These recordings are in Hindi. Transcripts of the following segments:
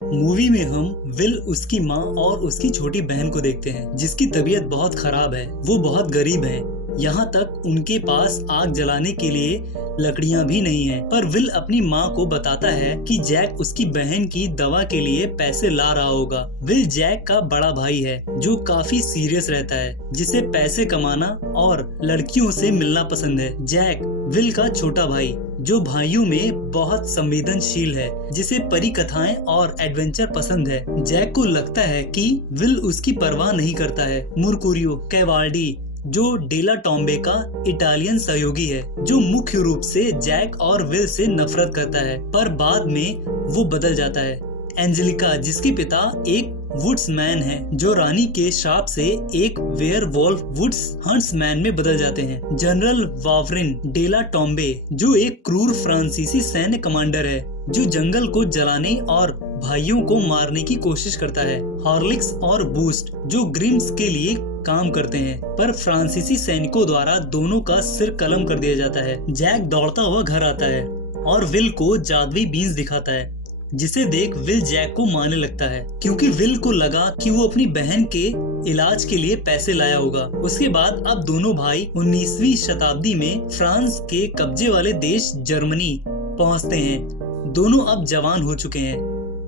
मूवी में हम विल उसकी माँ और उसकी छोटी बहन को देखते हैं जिसकी तबीयत बहुत खराब है। वो बहुत गरीब है, यहाँ तक उनके पास आग जलाने के लिए लकड़ियाँ भी नहीं है। पर विल अपनी माँ को बताता है कि जैक उसकी बहन की दवा के लिए पैसे ला रहा होगा। विल जैक का बड़ा भाई है जो काफी सीरियस रहता है, जिसे पैसे कमाना और लड़कियों से मिलना पसंद है। जैक विल का छोटा भाई जो भाइयों में बहुत संवेदनशील है, जिसे परी कथाएं और एडवेंचर पसंद है। जैक को लगता है कि विल उसकी परवाह नहीं करता है। मुर्कुरियो कैवाल्डी जो डेला टॉम्बे का इटालियन सहयोगी है, जो मुख्य रूप से जैक और विल से नफरत करता है, पर बाद में वो बदल जाता है। एंजेलिका जिसके पिता एक वुड्समैन है, जो रानी के श्राप से एक वेयरवॉल्फ वुड्स हंट्समैन में बदल जाते हैं। जनरल वावरिन डेला टॉम्बे जो एक क्रूर फ्रांसीसी सैन्य कमांडर है, जो जंगल को जलाने और भाइयों को मारने की कोशिश करता है। हॉर्लिक्स और बूस्ट जो ग्रिम्स के लिए काम करते हैं, पर फ्रांसीसी सैनिकों द्वारा दोनों का सिर कलम कर दिया जाता है। जैक दौड़ता हुआ घर आता है और विल को जादुई बीन्स दिखाता है, जिसे देख विल जैक को मारने लगता है, क्योंकि विल को लगा कि वो अपनी बहन के इलाज के लिए पैसे लाया होगा। उसके बाद अब दोनों भाई 19वीं शताब्दी में फ्रांस के कब्जे वाले देश जर्मनी पहुंचते हैं। दोनों अब जवान हो चुके हैं।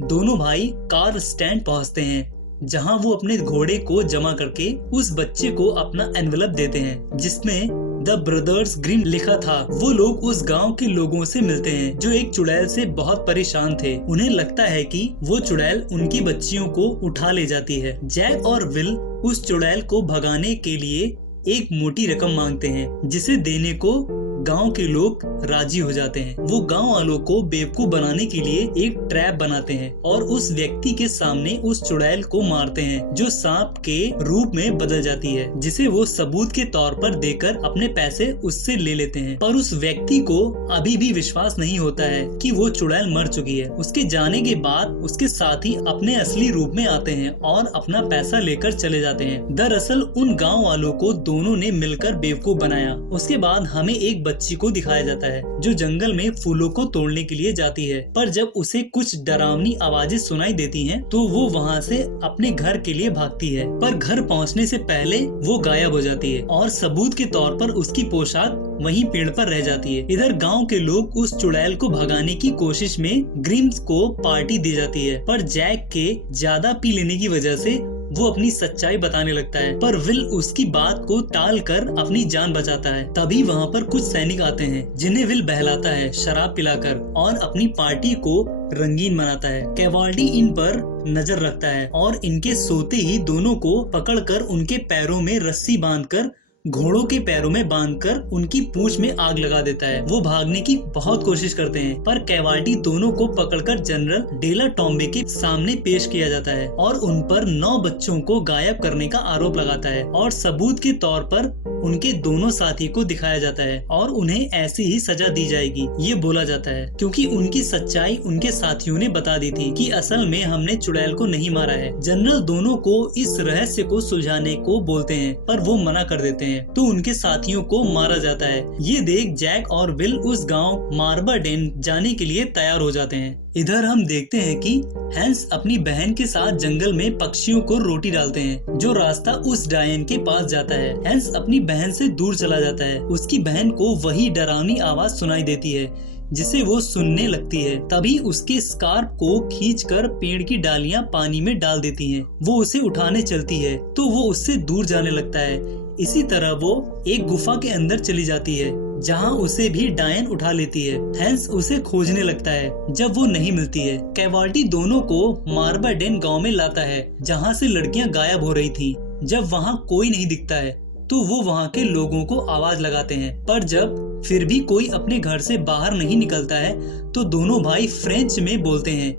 दोनों भाई कार स्टैंड पहुंचते हैं, जहां वो अपने घोड़े को जमा करके उस बच्चे को अपना एनवेलप देते हैं जिसमें द ब्रदर्स ग्रिम लिखा था। वो लोग उस गांव के लोगों से मिलते हैं जो एक चुड़ैल से बहुत परेशान थे। उन्हें लगता है कि वो चुड़ैल उनकी बच्चियों को उठा ले जाती है। जैक और विल उस चुड़ैल को भगाने के लिए एक मोटी रकम मांगते हैं, जिसे देने को गांव के लोग राजी हो जाते हैं। वो गांव वालों को बेवकूफ बनाने के लिए एक ट्रैप बनाते हैं और उस व्यक्ति के सामने उस चुड़ैल को मारते हैं, जो सांप के रूप में बदल जाती है, जिसे वो सबूत के तौर पर देकर अपने पैसे उससे ले लेते हैं। पर उस व्यक्ति को अभी भी विश्वास नहीं होता है कि वो चुड़ैल मर चुकी है। उसके जाने के बाद उसके साथी अपने असली रूप में आते हैं और अपना पैसा लेकर चले जाते हैं। दरअसल उन गाँव वालों को दोनों ने मिलकर बेवकूफ बनाया। उसके बाद हमें एक बच्ची को दिखाया जाता है जो जंगल में फूलों को तोड़ने के लिए जाती है, पर जब उसे कुछ डरावनी आवाजें सुनाई देती हैं, तो वो वहाँ से अपने घर के लिए भागती है। पर घर पहुँचने से पहले वो गायब हो जाती है और सबूत के तौर पर उसकी पोशाक वहीं पेड़ पर रह जाती है। इधर गांव के लोग उस चुड़ैल को भगाने की कोशिश में ग्रिम्स को पार्टी दी जाती है, पर जैक के ज्यादा पी लेने की वजह से वो अपनी सच्चाई बताने लगता है, पर विल उसकी बात को टाल कर अपनी जान बचाता है। तभी वहाँ पर कुछ सैनिक आते हैं जिन्हें विल बहलाता है शराब पिलाकर और अपनी पार्टी को रंगीन बनाता है। कैवाल्डी इन पर नजर रखता है और इनके सोते ही दोनों को पकड़कर उनके पैरों में रस्सी बांधकर घोड़ों के पैरों में बांधकर उनकी पूंछ में आग लगा देता है। वो भागने की बहुत कोशिश करते हैं, पर कैवाल्डी दोनों को पकड़कर जनरल डेला टॉम्बे के सामने पेश किया जाता है और उन पर 9 बच्चों को गायब करने का आरोप लगाता है और सबूत के तौर पर उनके दोनों साथी को दिखाया जाता है और उन्हें ऐसी ही सजा दी जाएगी, ये बोला जाता है, क्योंकि उनकी सच्चाई उनके साथियों ने बता दी थी कि असल में हमने चुड़ैल को नहीं मारा है। जनरल दोनों को इस रहस्य को सुलझाने को बोलते हैं, पर वो मना कर देते हैं, तो उनके साथियों को मारा जाता है। ये देख जैक और विल उस गांव मार्बरडेन जाने के लिए तैयार हो जाते हैं। इधर हम देखते हैं कि हैंस अपनी बहन के साथ जंगल में पक्षियों को रोटी डालते हैं, जो रास्ता उस डायन के पास जाता है। हैंस अपनी बहन से दूर चला जाता है। उसकी बहन को वही डरावनी आवाज सुनाई देती है जिसे वो सुनने लगती है। तभी उसके स्कार्फ को खींचकर पेड़ की डालियां पानी में डाल देती हैं। वो उसे उठाने चलती है तो वो उससे दूर जाने लगता है। इसी तरह वो एक गुफा के अंदर चली जाती है, जहां उसे भी डायन उठा लेती है। हैंस उसे खोजने लगता है। जब वो नहीं मिलती है, कैवाल्डी दोनों को मार्बरडेन गांव में लाता है, जहां से लड़कियां गायब हो रही थी। जब वहां कोई नहीं दिखता है, तो वो वहां के लोगों को आवाज लगाते हैं, पर जब फिर भी कोई अपने घर से बाहर नहीं निकलता है, तो दोनों भाई फ्रेंच में बोलते हैं।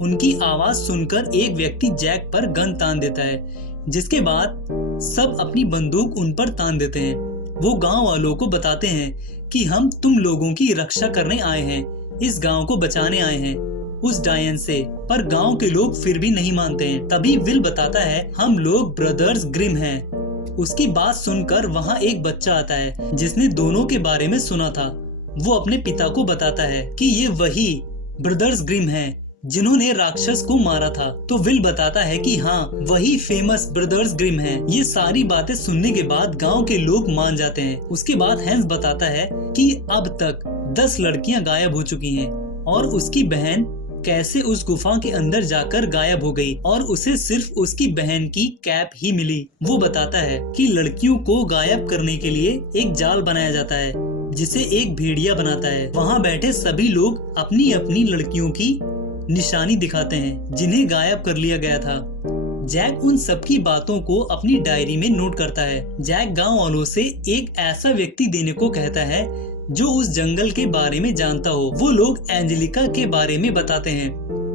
उनकी आवाज सुनकर एक व्यक्ति जैक पर गन तान देता है, जिसके बाद सब अपनी बंदूक उन पर तान देते हैं। वो गांव वालों को बताते हैं कि हम तुम लोगों की रक्षा करने आए हैं, इस गांव को बचाने आए हैं उस डायन से, पर गांव के लोग फिर भी नहीं मानते हैं। तभी विल बताता है हम लोग ब्रदर्स ग्रिम हैं। उसकी बात सुनकर वहाँ एक बच्चा आता है जिसने दोनों के बारे में सुना था। वो अपने पिता को बताता है कि ये वही ब्रदर्स ग्रिम हैं जिन्होंने राक्षस को मारा था। तो विल बताता है कि हाँ, वही फेमस ब्रदर्स ग्रिम हैं। ये सारी बातें सुनने के बाद गांव के लोग मान जाते हैं। उसके बाद हैंस बताता है कि अब तक 10 लड़कियां गायब हो चुकी हैं और उसकी बहन कैसे उस गुफा के अंदर जाकर गायब हो गई और उसे सिर्फ उसकी बहन की कैप ही मिली। वो बताता है कि लड़कियों को गायब करने के लिए एक जाल बनाया जाता है जिसे एक भेड़िया बनाता है। वहाँ बैठे सभी लोग अपनी अपनी लड़कियों की निशानी दिखाते हैं जिन्हें गायब कर लिया गया था। जैक उन सबकी बातों को अपनी डायरी में नोट करता है। जैक गांव वालों से एक ऐसा व्यक्ति देने को कहता है जो उस जंगल के बारे में जानता हो। वो लोग एंजेलिका के बारे में बताते हैं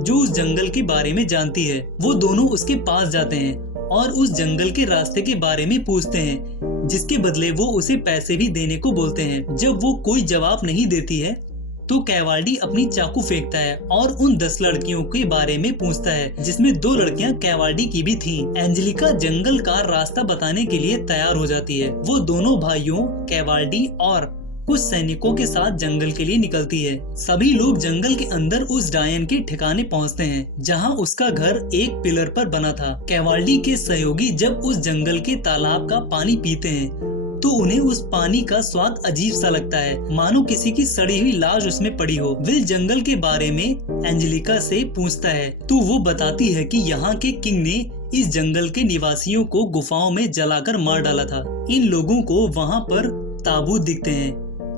जो उस जंगल के बारे में जानती है। वो दोनों उसके पास जाते हैं और उस जंगल के रास्ते के बारे में पूछते हैं, जिसके बदले वो उसे पैसे भी देने को बोलते हैं। जब वो कोई जवाब नहीं देती है तो कैवाल्डी अपनी चाकू फेंकता है और उन 10 लड़कियों के बारे में पूछता है, जिसमें 2 लड़कियां कैवाल्डी की भी थीं। एंजेलिका जंगल का रास्ता बताने के लिए तैयार हो जाती है। वो दोनों भाइयों कैवाल्डी और कुछ सैनिकों के साथ जंगल के लिए निकलती है। सभी लोग जंगल के अंदर उस डायन के ठिकाने पहुंचते हैं जहां उसका घर एक पिलर पर बना था। कैवाल्डी के सहयोगी जब उस जंगल के तालाब का पानी पीते हैं तो उन्हें उस पानी का स्वाद अजीब सा लगता है, मानो किसी की सड़ी हुई लाश उसमें पड़ी हो। विल जंगल के बारे में एंजेलिका से पूछता है तो वो बताती है कि यहाँ के किंग ने इस जंगल के निवासियों को गुफाओं में जलाकर मार डाला था। इन लोगों को वहाँ पर ताबूत दिखते हैं।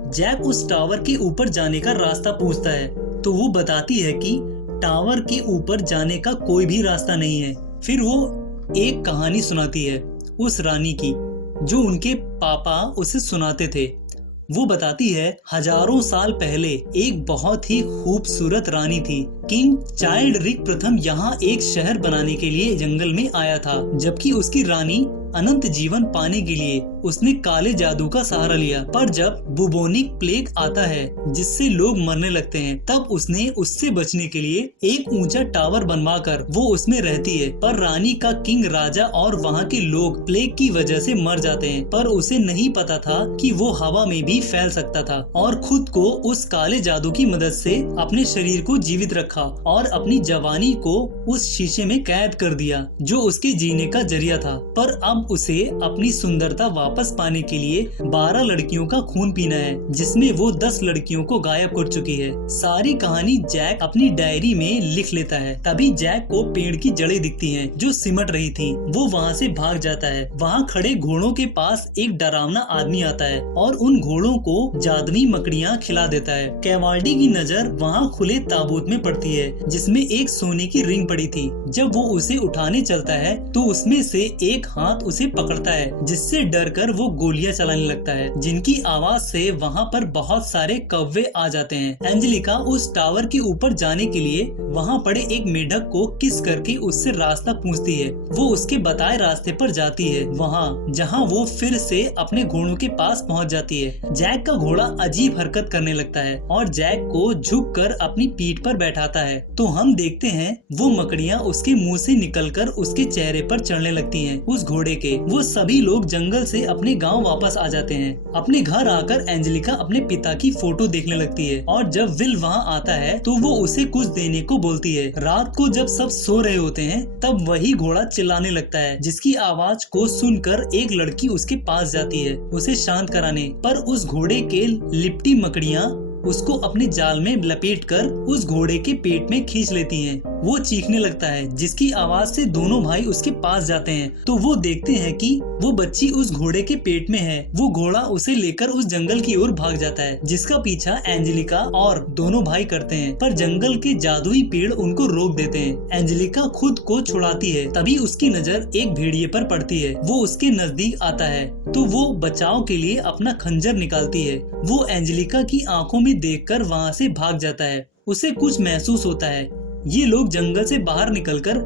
जैक उस टावर के ऊपर जाने का रास्ता पूछता है तो वो बताती है कि टावर के ऊपर जाने का कोई भी रास्ता नहीं है। फिर वो एक कहानी सुनाती है उस रानी की जो उनके पापा उसे सुनाते थे। वो बताती है, हजारों साल पहले एक बहुत ही खूबसूरत रानी थी। किंग चाइल्ड रिक प्रथम यहाँ एक शहर बनाने के लिए जंगल में आया था, जबकि उसकी रानी अनंत जीवन पाने के लिए उसने काले जादू का सहारा लिया। पर जब बुबोनिक प्लेग आता है जिससे लोग मरने लगते हैं, तब उसने उससे बचने के लिए एक ऊंचा टावर बनवाकर वो उसमें रहती है। पर रानी का किंग, राजा और वहाँ के लोग प्लेग की वजह से मर जाते हैं। पर उसे नहीं पता था कि वो हवा में भी फैल सकता था और खुद को उस काले जादू की मदद से अपने शरीर को जीवित रखा और अपनी जवानी को उस शीशे में कैद कर दिया जो उसके जीने का जरिया था। पर अब उसे अपनी सुंदरता वापस पाने के लिए 12 लड़कियों का खून पीना है, जिसमें वो 10 लड़कियों को गायब कर चुकी है। सारी कहानी जैक अपनी डायरी में लिख लेता है। तभी जैक को पेड़ की जड़ें दिखती हैं जो सिमट रही थी। वो वहाँ से भाग जाता है। वहाँ खड़े घोड़ों के पास एक डरावना आदमी आता है और उन घोड़ों को जादुई मकड़ियाँ खिला देता है। कैवाल्डी की नजर वहाँ खुले ताबूत में पड़ती है जिसमें एक सोने की रिंग पड़ी थी। जब वो उसे उठाने चलता है तो उसमें से एक हाथ उसे पकड़ता है, जिससे डरकर वो गोलियां चलाने लगता है, जिनकी आवाज से वहाँ पर बहुत सारे कौवे आ जाते हैं। एंजेलिका उस टावर के ऊपर जाने के लिए वहाँ पड़े एक मेढक को किस करके उससे रास्ता पूछती है। वो उसके बताए रास्ते पर जाती है, वहाँ जहाँ वो फिर से अपने घोड़ों के पास पहुँच जाती है। जैक का घोड़ा अजीब हरकत करने लगता है और जैक को झुककर अपनी पीठ पर बैठाता है। तो हम देखते हैं वो मकड़ियाँ उसके मुंह से निकलकर उसके चेहरे पर चढ़ने लगती हैं। उस घोड़े के वो सभी लोग जंगल से अपने गांव वापस आ जाते हैं। अपने घर आकर एंजेलिका अपने पिता की फोटो देखने लगती है और जब विल वहां आता है तो वो उसे कुछ देने को बोलती है। रात को जब सब सो रहे होते हैं तब वही घोड़ा चिल्लाने लगता है, जिसकी आवाज को सुनकर एक लड़की उसके पास जाती है उसे शांत कराने। पर उस घोड़े के लिपटी मकड़ियाँ उसको अपने जाल में लपेटकर उस घोड़े के पेट में खींच लेती हैं। वो चीखने लगता है, जिसकी आवाज से दोनों भाई उसके पास जाते हैं तो वो देखते हैं कि वो बच्ची उस घोड़े के पेट में है। वो घोड़ा उसे लेकर उस जंगल की ओर भाग जाता है, जिसका पीछा एंजेलिका और दोनों भाई करते हैं। पर जंगल के जादुई पेड़ उनको रोक देते हैं। एंजेलिका खुद को छुड़ाती है, तभी उसकी नजर एक भेड़िए पर पड़ती है। वो उसके नजदीक आता है तो वो बचाव के लिए अपना खंजर निकालती है। वो एंजेलिका की आंखों में देखकर वहाँ से भाग जाता है। उसे कुछ महसूस होता है। ये लोग जंगल से बाहर निकलकर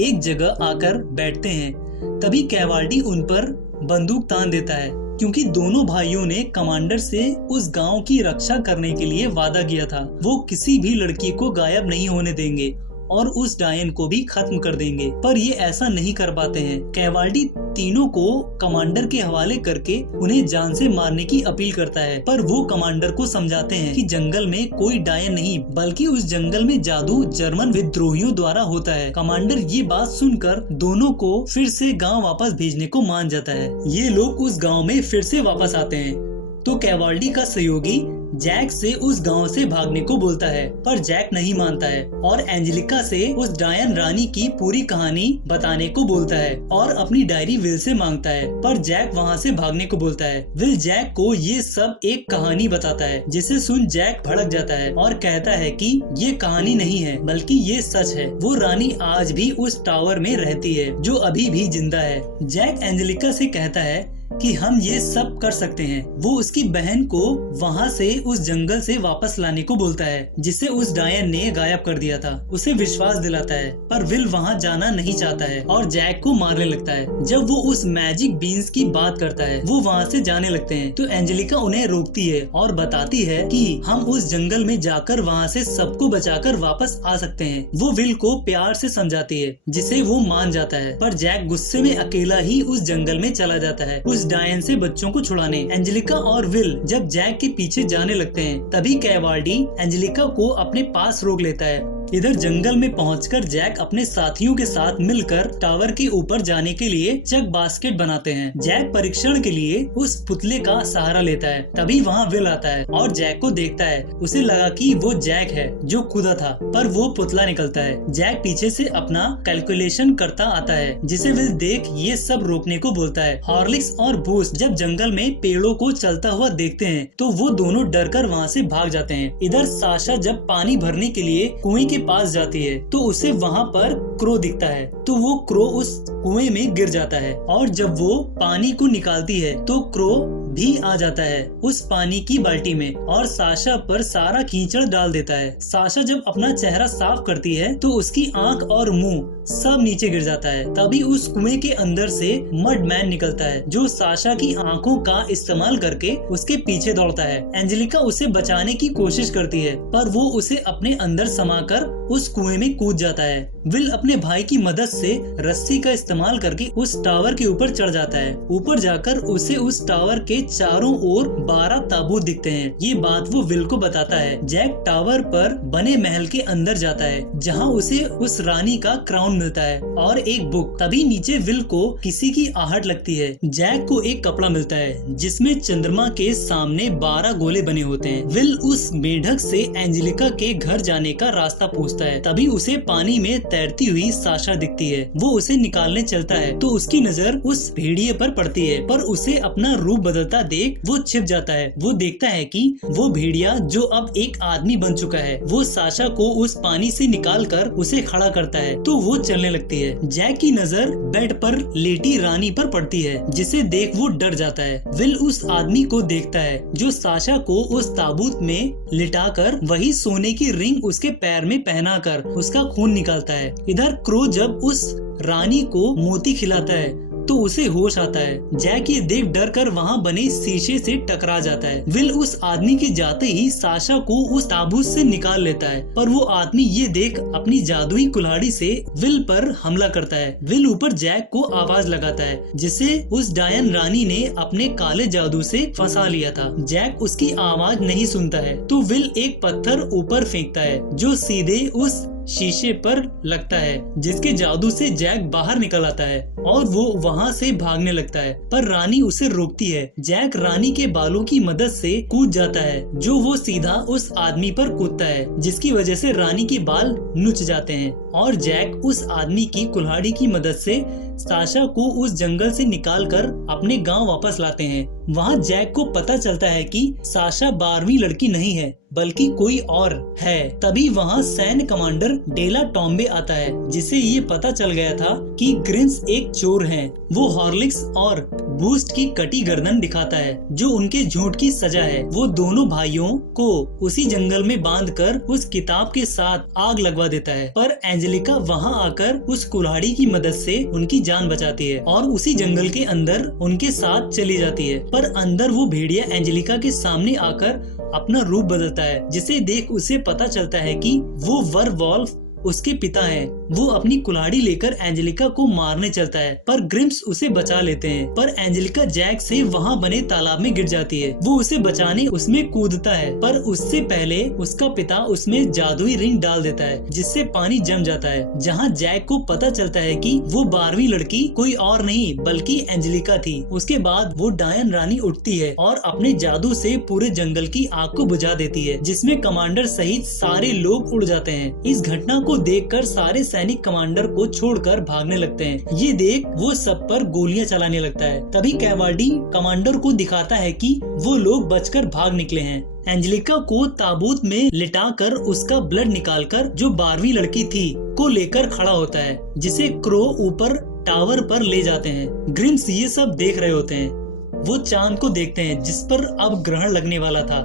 एक जगह आकर बैठते हैं। तभी कैवाल्डी उन पर बंदूक तान देता है, क्योंकि दोनों भाइयों ने कमांडर से उस गांव की रक्षा करने के लिए वादा किया था। वो किसी भी लड़की को गायब नहीं होने देंगे और उस डायन को भी खत्म कर देंगे, पर ये ऐसा नहीं कर पाते हैं। कैवाल्डी तीनों को कमांडर के हवाले करके उन्हें जान से मारने की अपील करता है, पर वो कमांडर को समझाते हैं कि जंगल में कोई डायन नहीं बल्कि उस जंगल में जादू जर्मन विद्रोहियों द्वारा होता है। कमांडर ये बात सुनकर दोनों को फिर से गांव वापस भेजने को मान जाता है। ये लोग उस गांव में फिर से वापस आते हैं तो कैवाल्डी का सहयोगी जैक से उस गांव से भागने को बोलता है, पर जैक नहीं मानता है और एंजेलिका से उस डायन रानी की पूरी कहानी बताने को बोलता है और अपनी डायरी विल से मांगता है, पर जैक वहां से भागने को बोलता है। विल जैक को ये सब एक कहानी बताता है, जिसे सुन जैक भड़क जाता है और कहता है कि ये कहानी नहीं है बल्कि ये सच है। वो रानी आज भी उस टावर में रहती है जो अभी भी जिंदा है। जैक एंजेलिका से कहता है कि हम ये सब कर सकते हैं। वो उसकी बहन को वहाँ से उस जंगल से वापस लाने को बोलता है जिसे उस डायन ने गायब कर दिया था। उसे विश्वास दिलाता है, पर विल वहाँ जाना नहीं चाहता है और जैक को मारने लगता है। जब वो उस मैजिक बीन्स की बात करता है, वो वहाँ से जाने लगते हैं तो एंजेलिका उन्हें रोकती है और बताती है कि हम उस जंगल में जाकर वहाँ से सबको बचाकर वापस आ सकते हैं। वो विल को प्यार से समझाती है जिसे वो मान जाता है, पर जैक गुस्से में अकेला ही उस जंगल में चला जाता है उस डायन से बच्चों को छुड़ाने। एंजेलिका और विल जब जैक के पीछे जाने लगते हैं तभी कैवाल्डी एंजेलिका को अपने पास रोक लेता है। इधर जंगल में पहुंचकर जैक अपने साथियों के साथ मिलकर टावर के ऊपर जाने के लिए चक बास्केट बनाते हैं। जैक परीक्षण के लिए उस पुतले का सहारा लेता है, तभी वहाँ विल आता है और जैक को देखता है। उसे लगा कि वो जैक है जो कूदा था, पर वो पुतला निकलता है। जैक पीछे से अपना कैलकुलेशन करता आता है जिसे विल देख ये सब रोकने को बोलता है। हॉर्लिक्स और बूस्ट जब जंगल में पेड़ों को चलता हुआ देखते हैं तो वो दोनों डरकर वहाँ से भाग जाते हैं। इधर साशा जब पानी भरने के लिए कुएं के पास जाती है तो उसे वहाँ पर क्रो दिखता है, तो वो क्रो उस कुएं में गिर जाता है और जब वो पानी को निकालती है तो क्रो भी आ जाता है उस पानी की बाल्टी में और साशा पर सारा कीचड़ डाल देता है। साशा जब अपना चेहरा साफ करती है तो उसकी आंख और मुंह सब नीचे गिर जाता है। तभी उस कुएं के अंदर से मड मैन निकलता है जो साशा की आंखों का इस्तेमाल करके उसके पीछे दौड़ता है। एंजेलिका उसे बचाने की कोशिश करती है, पर वो उसे अपने अंदर समाकर उस कुएं में कूद जाता है। विल अपने भाई की मदद से रस्सी का इस्तेमाल करके उस टावर के ऊपर चढ़ जाता है। ऊपर जाकर उसे उस टावर के चारों ओर 12 ताबूत दिखते हैं। ये बात वो विल को बताता है। जैक टावर पर बने महल के अंदर जाता है जहाँ उसे उस रानी का क्राउन मिलता है और एक बुक। तभी नीचे विल को किसी की आहट लगती है। जैक को एक कपड़ा मिलता है जिसमें चंद्रमा के सामने 12 गोले बने होते हैं। विल उस मेढक से एंजेलिका के घर जाने का रास्ता पूछता है। तभी उसे पानी में तैरती हुई साशा दिखती है। वो उसे निकालने चलता है तो उसकी नजर उस भेड़िए पर पड़ती है, पर उसे अपना रूप बदलता देख वो छिप जाता है। वो देखता है कि वो भेड़िया जो अब एक आदमी बन चुका है वो साशा को उस पानी से निकालकर उसे खड़ा करता है तो वो चलने लगती है। जैक की नजर बेड पर लेटी रानी पर पड़ती है जिसे देख वो डर जाता है। विल उस आदमी को देखता है जो साशा को उस ताबूत में लिटाकर वही सोने की रिंग उसके पैर में पहनाकर उसका खून निकालता है। इधर क्रो जब उस रानी को मोती खिलाता है तो उसे होश आता है। जैक ये देख डर कर वहाँ बने शीशे से टकरा जाता है। विल उस आदमी के जाते ही साशा को उस ताबूत से निकाल लेता है, पर वो आदमी ये देख अपनी जादुई कुल्हाड़ी से विल पर हमला करता है। विल ऊपर जैक को आवाज लगाता है जिसे उस डायन रानी ने अपने काले जादू से फंसा लिया था। जैक उसकी आवाज नहीं सुनता है तो विल एक पत्थर ऊपर फेंकता है जो सीधे उस शीशे पर लगता है जिसके जादू से जैक बाहर निकल आता है और वो वहाँ से भागने लगता है, पर रानी उसे रोकती है। जैक रानी के बालों की मदद से कूद जाता है जो वो सीधा उस आदमी पर कूदता है जिसकी वजह से रानी के बाल नुच जाते हैं और जैक उस आदमी की कुल्हाड़ी की मदद से साशा को उस जंगल से निकालकर अपने गांव वापस लाते हैं। वहाँ जैक को पता चलता है कि साशा 12वीं लड़की नहीं है बल्कि कोई और है। तभी वहाँ सैन्य कमांडर डेला टॉम्बे आता है जिसे ये पता चल गया था कि ग्रिन्स एक चोर हैं। वो हॉर्लिक्स और बूस्ट की कटी गर्दन दिखाता है जो उनके झूठ की सजा है। वो दोनों भाइयों को उसी जंगल में बांधकर उस किताब के साथ आग लगवा देता है, पर एंजेलिका वहाँ आकर उस कुल्हाड़ी की मदद से उनकी जान बचाती है और उसी जंगल के अंदर उनके साथ चली जाती है। पर अंदर वो भेड़िया एंजेलिका के सामने आकर अपना रूप बदलता है जिसे देख उसे पता चलता है कि वो वरवॉल्फ उसके पिता हैं। वो अपनी कुल्हाड़ी लेकर एंजेलिका को मारने चलता है, पर ग्रिम्स उसे बचा लेते हैं। पर एंजेलिका जैक से वहाँ बने तालाब में गिर जाती है। वो उसे बचाने उसमें कूदता है, पर उससे पहले उसका पिता उसमें जादुई रिंग डाल देता है, जिससे पानी जम जाता है। जहाँ जैक को पता चलता है कि वो 12वीं लड़की कोई और नहीं बल्कि एंजेलिका थी। उसके बाद वो डायन रानी उठती है और अपने जादू से पूरे जंगल की आग को बुझा देती है, जिसमें कमांडर सहित सारे लोग उड़ जाते हैं। इस घटना को देखकर सारे सैनिक कमांडर को छोड़कर भागने लगते हैं। ये देख वो सब पर गोलियां चलाने लगता है। तभी कैवाल्डी कमांडर को दिखाता है कि वो लोग बचकर भाग निकले हैं। एंजेलिका को ताबूत में लिटाकर उसका ब्लड निकालकर जो 12वीं लड़की थी को लेकर खड़ा होता है, जिसे क्रो ऊपर टावर पर ले जाते हैं। ग्रिम्स ये सब देख रहे होते हैं। वो चांद को देखते हैं जिस पर अब ग्रहण लगने वाला था।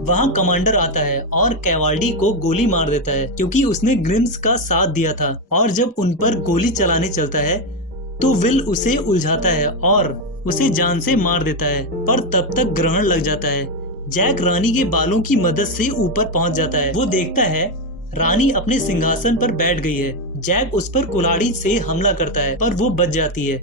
वहाँ कमांडर आता है और कैवाल्डी को गोली मार देता है, क्योंकि उसने ग्रिम्स का साथ दिया था। और जब उन पर गोली चलाने चलता है तो विल उसे उलझाता है और उसे जान से मार देता है, पर तब तक ग्रहण लग जाता है। जैक रानी के बालों की मदद से ऊपर पहुंच जाता है। वो देखता है रानी अपने सिंहासन पर बैठ गई है। जैक उस पर कुल्हाड़ी से हमला करता है, पर वो बच जाती है।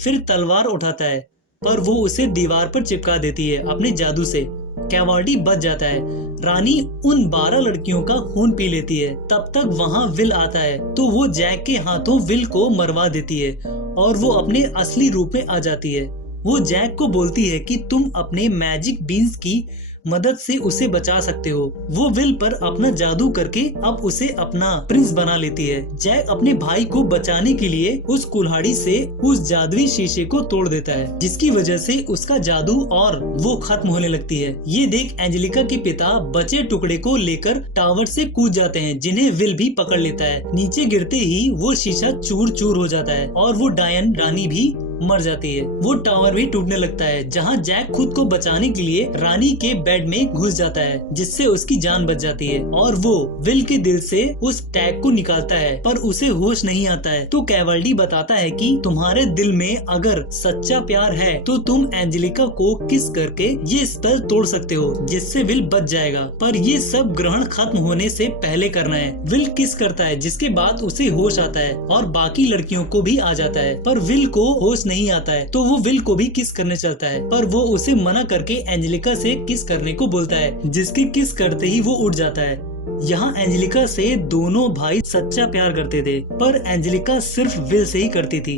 फिर तलवार उठाता है, पर वो उसे दीवार पर चिपका देती है अपने जादू से। कैवाल्डी बच जाता है। रानी उन 12 लड़कियों का खून पी लेती है। तब तक वहाँ विल आता है, तो वो जैक के हाथों विल को मरवा देती है और वो अपने असली रूप में आ जाती है। वो जैक को बोलती है कि तुम अपने मैजिक बीन्स की मदद से उसे बचा सकते हो। वो विल पर अपना जादू करके अब उसे अपना प्रिंस बना लेती है। जैक अपने भाई को बचाने के लिए उस कुल्हाड़ी से उस जादुई शीशे को तोड़ देता है, जिसकी वजह से उसका जादू और वो खत्म होने लगती है। ये देख एंजेलिका के पिता बचे टुकड़े को लेकर टावर से कूद जाते हैं, जिन्हें विल भी पकड़ लेता है। नीचे गिरते ही वो शीशा चूर चूर हो जाता है और वो डायन रानी भी मर जाती है। वो टावर भी टूटने लगता है, जहाँ जैक खुद को बचाने के लिए रानी के बेड में घुस जाता है, जिससे उसकी जान बच जाती है। और वो विल के दिल से उस टैग को निकालता है, पर उसे होश नहीं आता है। तो कैवाल्डी बताता है कि तुम्हारे दिल में अगर सच्चा प्यार है तो तुम एंजेलिका को किस करके ये स्पेल तोड़ सकते हो, जिससे विल बच जाएगा। पर ये सब ग्रहण खत्म होने से पहले करना है। विल किस करता है, जिसके बाद उसे होश आता है और बाकी लड़कियों को भी आ जाता है। पर विल को होश नहीं आता है, तो वो विल को भी किस करने चलता है, पर वो उसे मना करके एंजेलिका से किस करने को बोलता है, जिसके किस करते ही वो उठ जाता है। यहाँ एंजेलिका से दोनों भाई सच्चा प्यार करते थे, पर एंजेलिका सिर्फ विल से ही करती थी।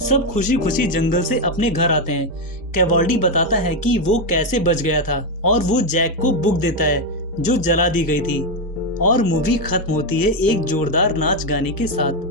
सब खुशी खुशी जंगल से अपने घर आते हैं। कैवाल्डी बताता है कि वो कैसे बच गया था और वो जैक को बुक देता है जो जला दी गई थी। और मूवी खत्म होती है एक जोरदार नाच गाने के साथ।